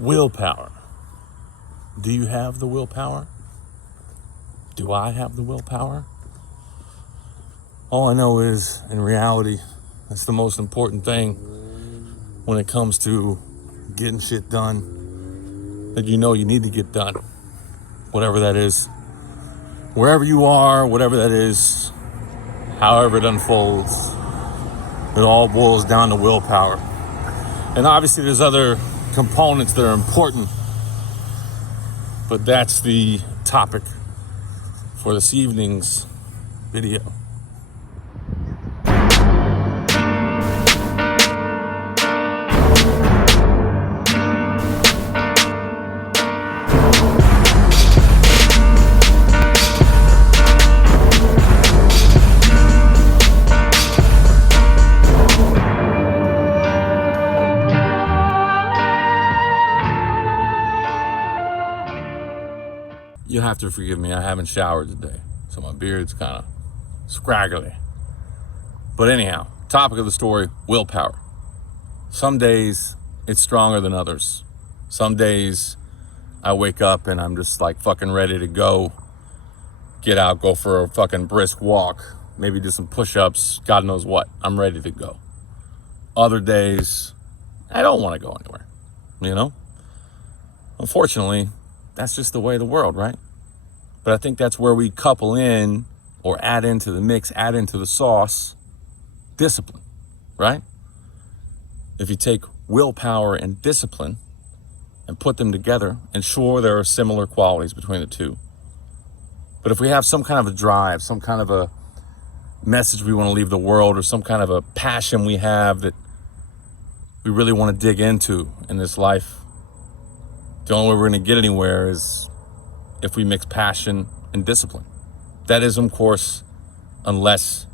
Willpower. Do you have the willpower? Do I have the willpower? All I know is, in reality, that's the most important thing when it comes to getting shit done that you know you need to get done. Whatever that is. Wherever you are, whatever that is, however it unfolds, it all boils down to willpower. And obviously there's other components that are important, but that's the topic for this evening's video. You'll have to forgive me, I haven't showered today, so my beard's kind of scraggly. But anyhow, topic of the story, willpower. Some days it's stronger than others. Some days I wake up and I'm just like fucking ready to go, get out, go for a fucking brisk walk, maybe do some push-ups, God knows what, I'm ready to go. Other days, I don't want to go anywhere, you know? Unfortunately, that's just the way of the world, right? But I think that's where we couple in or add into the mix, add into the sauce, discipline, right? If you take willpower and discipline and put them together, and sure, there are similar qualities between the two. But if we have some kind of a drive, some kind of a message we want to leave the world, or some kind of a passion we have that we really want to dig into in this life, the only way we're going to get anywhere is if we mix passion and discipline. That is, of course, unless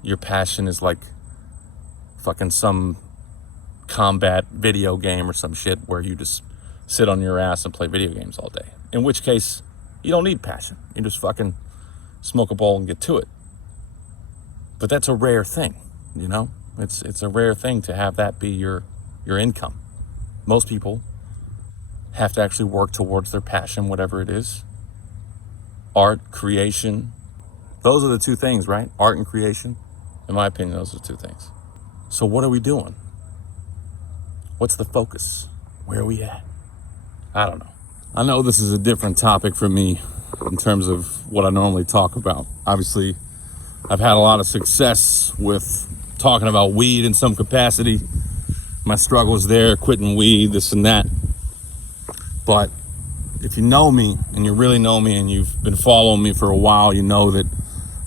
your passion is like fucking some combat video game or some shit where you just sit on your ass and play video games all day. In which case, you don't need passion. You just fucking smoke a bowl and get to it. But that's a rare thing, you know? It's a rare thing to have that be your income. Most people have to actually work towards their passion, whatever it is. Art, creation. Those are the two things, right? Art and creation. In my opinion, those are the two things. So what are we doing? What's the focus? Where are we at? I don't know. I know this is a different topic for me in terms of what I normally talk about. Obviously, I've had a lot of success with talking about weed in some capacity. My struggles there, quitting weed, this and that. But if you know me, and you really know me, and you've been following me for a while, you know that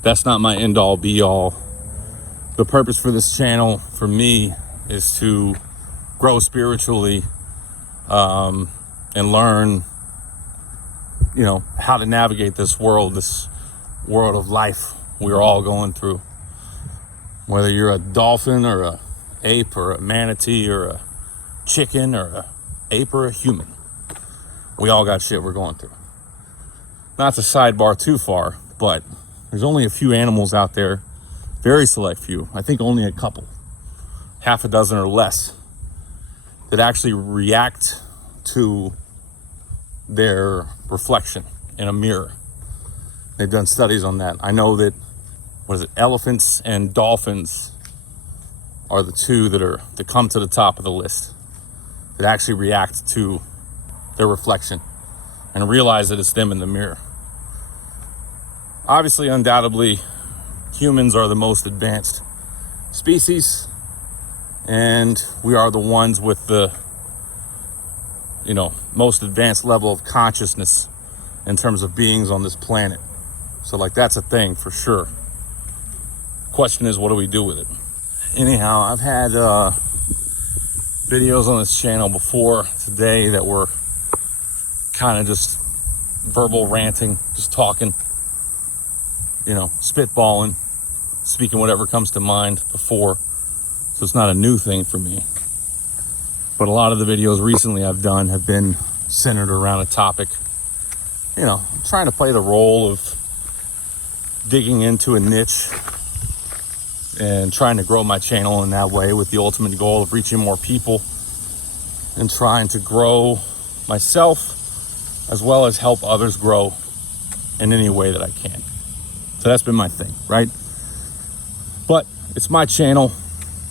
that's not my end-all, be-all. The purpose for this channel, for me, is to grow spiritually and learn, you know, how to navigate this world of life we're all going through. Whether you're a dolphin or a ape or a manatee or a chicken or a ape or a human. We all got shit we're going through. Not to sidebar too far, but there's only a few animals out there, very select few, I think only a couple, half a dozen or less, that actually react to their reflection in a mirror. They've done studies on that. I know that, elephants and dolphins are the two that come to the top of the list, that actually react to their reflection and realize that it's them in the mirror. Obviously, undoubtedly, humans are the most advanced species, and we are the ones with the, you know, most advanced level of consciousness in terms of beings on this planet. So like, that's a thing for sure. Question is, what do we do with it? Anyhow, I've had videos on this channel before today that were kind of just verbal ranting, just talking, you know, spitballing, speaking whatever comes to mind before. So it's not a new thing for me. But a lot of the videos recently I've done have been centered around a topic, you know, trying to play the role of digging into a niche and trying to grow my channel in that way with the ultimate goal of reaching more people and trying to grow myself as well as help others grow in any way that I can. So that's been my thing, right? But it's my channel.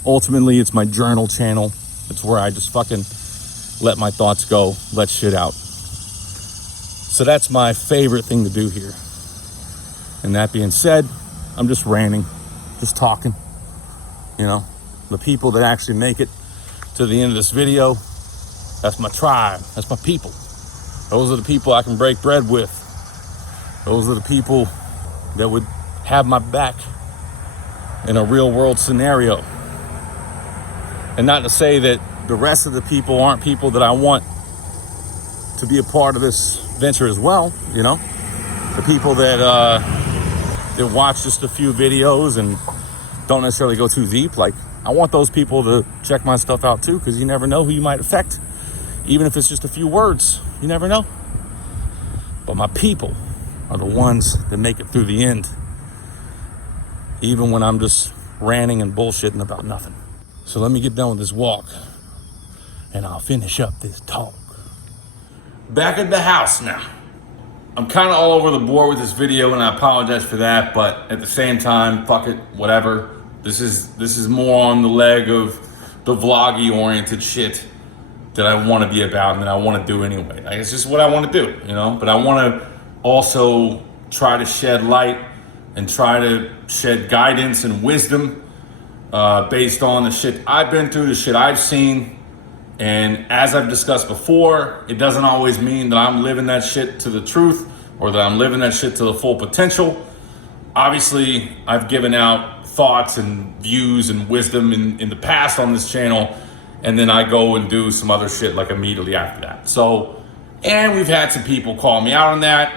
Ultimately, it's my journal channel. It's where I just fucking let my thoughts go, let shit out. So that's my favorite thing to do here. And that being said, I'm just ranting, just talking. You know, the people that actually make it to the end of this video, that's my tribe, that's my people. Those are the people I can break bread with. Those are the people that would have my back in a real world scenario. And not to say that the rest of the people aren't people that I want to be a part of this venture as well, you know? The people that watch just a few videos and don't necessarily go too deep, like, I want those people to check my stuff out too, because you never know who you might affect. Even if it's just a few words, you never know. But my people are the ones that make it through the end, even when I'm just ranting and bullshitting about nothing. So let me get done with this walk, and I'll finish up this talk. Back at the house now. I'm kind of all over the board with this video, and I apologize for that, but at the same time, fuck it, whatever. This is more on the leg of the vloggy oriented shit that I want to be about and that I want to do anyway. Like, it's just what I want to do, you know? But I want to also try to shed light and try to shed guidance and wisdom based on the shit I've been through, the shit I've seen. And as I've discussed before, it doesn't always mean that I'm living that shit to the truth or that I'm living that shit to the full potential. Obviously, I've given out thoughts and views and wisdom in the past on this channel, and then I go and do some other shit like immediately after that. So, and we've had some people call me out on that.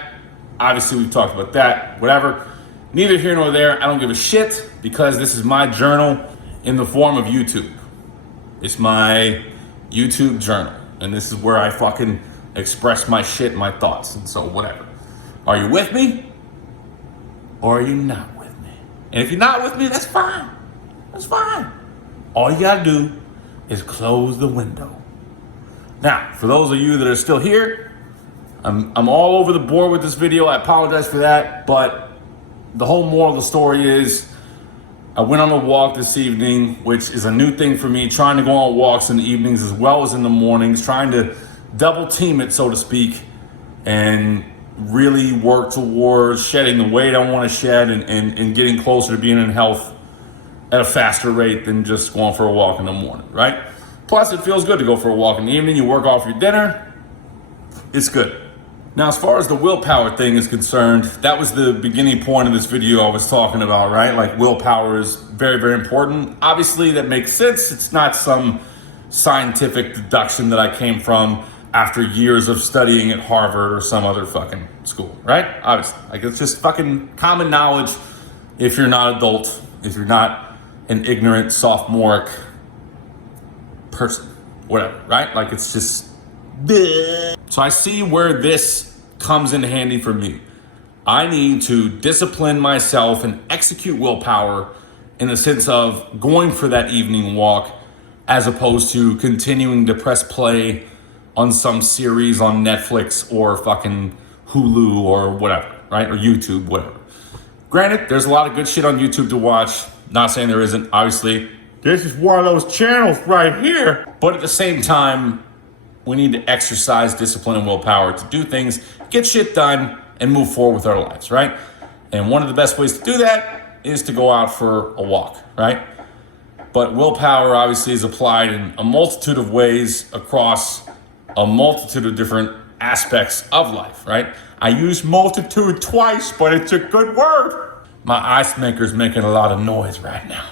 Obviously, we've talked about that, whatever. Neither here nor there. I don't give a shit, because this is my journal in the form of YouTube. It's my YouTube journal, and this is where I fucking express my shit, my thoughts, and so whatever. Are you with me? Or are you not with me? And if you're not with me, that's fine. That's fine. All you gotta do is close the window. Now, for those of you that are still here, I'm all over the board with this video. I apologize for that, but the whole moral of the story is I went on a walk this evening, which is a new thing for me, trying to go on walks in the evenings as well as in the mornings, trying to double team it, so to speak, and really work towards shedding the weight I want to shed and getting closer to being in health at a faster rate than just going for a walk in the morning, right? Plus, it feels good to go for a walk in the evening. You work off your dinner. It's good. Now, as far as the willpower thing is concerned, that was the beginning point of this video I was talking about, right? Like, willpower is very, very important. Obviously, that makes sense. It's not some scientific deduction that I came from after years of studying at Harvard or some other fucking school, right? Obviously, like, it's just fucking common knowledge if you're not adult, if you're not an ignorant, sophomoric person, whatever, right? Like, it's just... So I see where this comes in handy for me. I need to discipline myself and execute willpower in the sense of going for that evening walk as opposed to continuing to press play on some series on Netflix or fucking Hulu or whatever, right? Or YouTube, whatever. Granted, there's a lot of good shit on YouTube to watch. Not saying there isn't, obviously. This is one of those channels right here. But at the same time, we need to exercise discipline and willpower to do things, get shit done, and move forward with our lives, right? And one of the best ways to do that is to go out for a walk, right? But willpower obviously is applied in a multitude of ways across a multitude of different aspects of life, right? I use multitude twice, but it's a good word. My ice maker's making a lot of noise right now.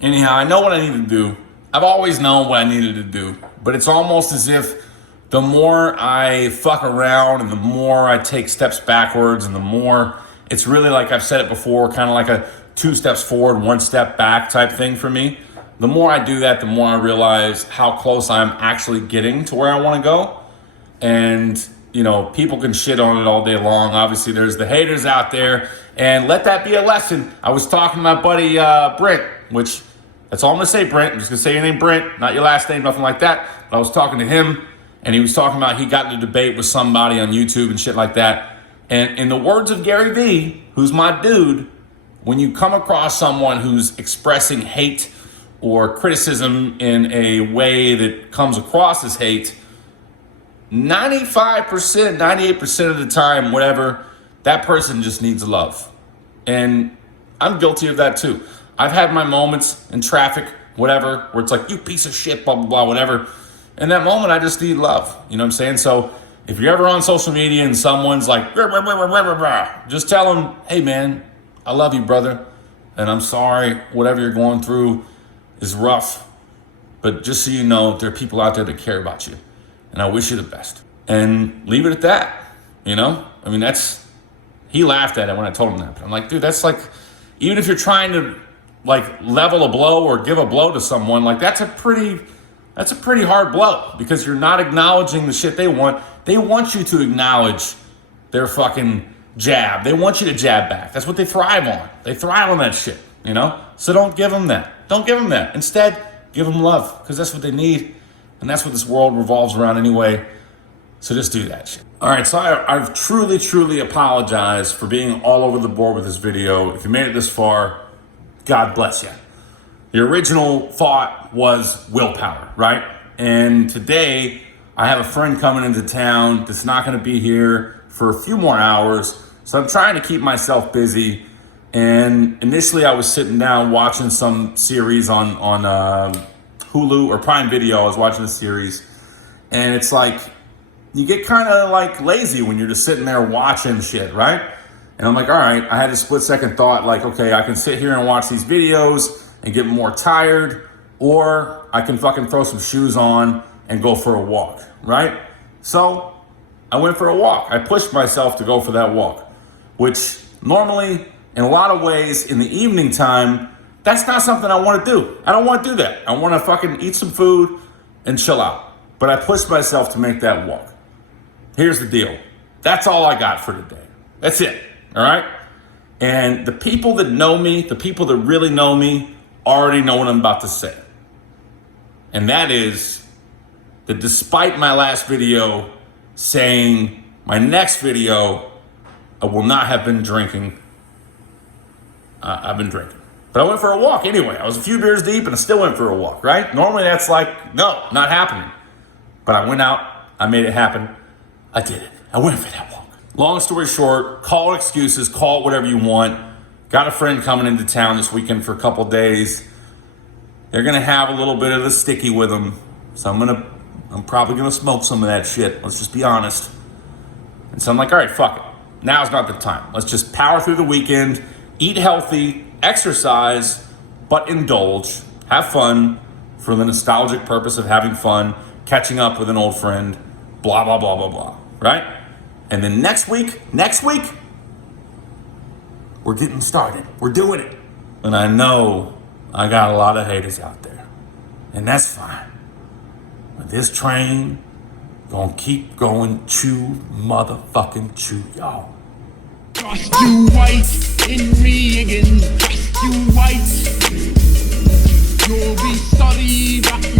Anyhow, I know what I need to do. I've always known what I needed to do, but it's almost as if the more I fuck around and the more I take steps backwards and the more, it's really like I've said it before, kind of like a 2 steps forward, 1 step back type thing for me. The more I do that, the more I realize how close I'm actually getting to where I want to go. And, you know, people can shit on it all day long. Obviously, there's the haters out there, and let that be a lesson. I was talking to my buddy Brick, which That's all I'm gonna say, Brent. I'm just gonna say your name, Brent, not your last name, nothing like that. But I was talking to him, and he was talking about he got in a debate with somebody on YouTube and shit like that. And in the words of Gary Vee, who's my dude, when you come across someone who's expressing hate or criticism in a way that comes across as hate, 95%, 98% of the time, whatever, that person just needs love. And I'm guilty of that too. I've had my moments in traffic, whatever, where it's like, you piece of shit, blah, blah, blah, whatever. In that moment, I just need love. You know what I'm saying? So if you're ever on social media and someone's like, rah, rah, rah, rah, rah, rah, just tell them, hey man, I love you, brother. And I'm sorry, whatever you're going through is rough. But just so you know, there are people out there that care about you. And I wish you the best. And leave it at that, you know? I mean, he laughed at it when I told him that. But I'm like, dude, that's like, even if you're trying to like level a blow or give a blow to someone, like that's a pretty hard blow, because you're not acknowledging the shit they want. They want you to acknowledge their fucking jab. They want you to jab back. That's what they thrive on. They thrive on that shit, you know? So don't give them that. Don't give them that. Instead, give them love, because that's what they need. And that's what this world revolves around anyway. So just do that shit. All right, so I've truly, truly apologized for being all over the board with this video. If you made it this far, God bless you. The original thought was willpower, right? And today, I have a friend coming into town that's not gonna be here for a few more hours. So I'm trying to keep myself busy. And initially I was sitting down watching some series on Hulu or Prime Video. I was watching a series, and it's like, you get kind of like lazy when you're just sitting there watching shit, right? And I'm like, all right, I had a split second thought, like, okay, I can sit here and watch these videos and get more tired, or I can fucking throw some shoes on and go for a walk, right? So I went for a walk. I pushed myself to go for that walk, which normally, in a lot of ways, in the evening time, that's not something I want to do. I don't want to do that. I want to fucking eat some food and chill out. But I pushed myself to make that walk. Here's the deal. That's all I got for today. That's it. All right? And the people that know me, the people that really know me, already know what I'm about to say. And that is that despite my last video saying my next video, I will not have been drinking. I've been drinking. But I went for a walk anyway. I was a few beers deep and I still went for a walk, right? Normally that's like, no, not happening. But I went out, I made it happen. I did it. I went for that walk. Long story short, call it excuses, call it whatever you want. Got a friend coming into town this weekend for a couple days. They're gonna have a little bit of the sticky with them. So I'm probably gonna smoke some of that shit. Let's just be honest. And so I'm like, all right, fuck it. Now's not the time. Let's just power through the weekend, eat healthy, exercise, but indulge, have fun for the nostalgic purpose of having fun, catching up with an old friend, blah, blah, blah, blah, blah, right? And then next week, we're getting started. We're doing it. And I know I got a lot of haters out there, and that's fine. But this train gonna keep going, chew, motherfucking chew, y'all. Trust you white in me again. Trust you white. You'll be sorry that